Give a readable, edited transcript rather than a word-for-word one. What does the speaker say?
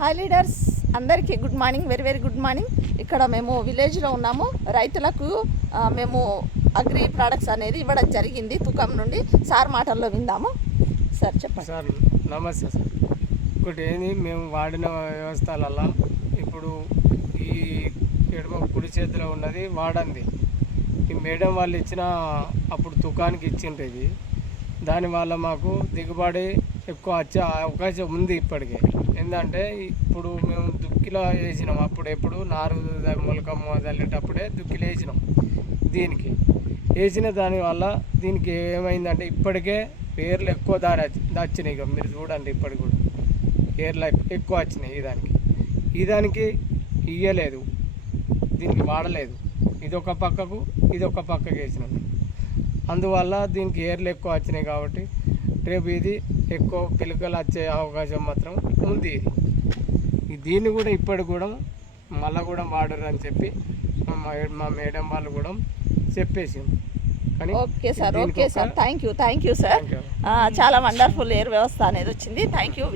Hi leaders, అందరికీ good morning, very very good morning. ఇక్కడ మేము విలేజ్లో ఉన్నాము. రైతులకు మేము అగ్రి ప్రోడక్ట్స్ అనేది ఇవ్వడం జరిగింది తుకం నుండి. సార్ మాటల్లో విందాము. సార్ చెప్పండి. సార్ నమస్తే సార్. ఒకటి ఏంది, మేము వాడిన వ్యవస్థలలో ఇప్పుడు ఈ ఎడమ కుడి చేతిలో ఉన్నది వాడంది. ఈ మేడం వాళ్ళు ఇచ్చిన అప్పుడు తుకానికి ఇచ్చిండ్రు. ఇది దానివల్ల మాకు దిగుబడి ఎక్కువ వచ్చే అవకాశం ఉంది ఇప్పటికే. ఏంటంటే ఇప్పుడు మేము దుక్కిలో వేసినాం, అప్పుడు నారు మొలక చల్లేటప్పుడే దుక్కిలో వేసినాం. దీనికి వేసిన దానివల్ల దీనికి ఏమైందంటే ఇప్పటికే పేర్లు ఎక్కువ వచ్చినాయి. ఇక మీరు చూడండి, ఇప్పటికి కూడా పేర్లు ఎక్కువ వచ్చినాయి. ఈ దానికి ఇయ్యలేదు, దీనికి వాడలేదు. ఇదొక పక్కకు వేసినాం. అందువల్ల దీనికి ఏర్లు ఎక్కువ వచ్చినాయి కాబట్టి రేపు ఇది ఎక్కువ పిలకలు వచ్చే అవకాశం మాత్రం ఉంది. దీన్ని కూడా ఇప్పటికి కూడా మళ్ళీ కూడా వాడరు అని చెప్పి మా మేడం వాళ్ళు కూడా చెప్పేసింది. కానీ okay sir, thank you sir. చాలా వండర్ఫుల్ ఎయిర్ వ్యవస్థ అనేది వచ్చింది. Thank you.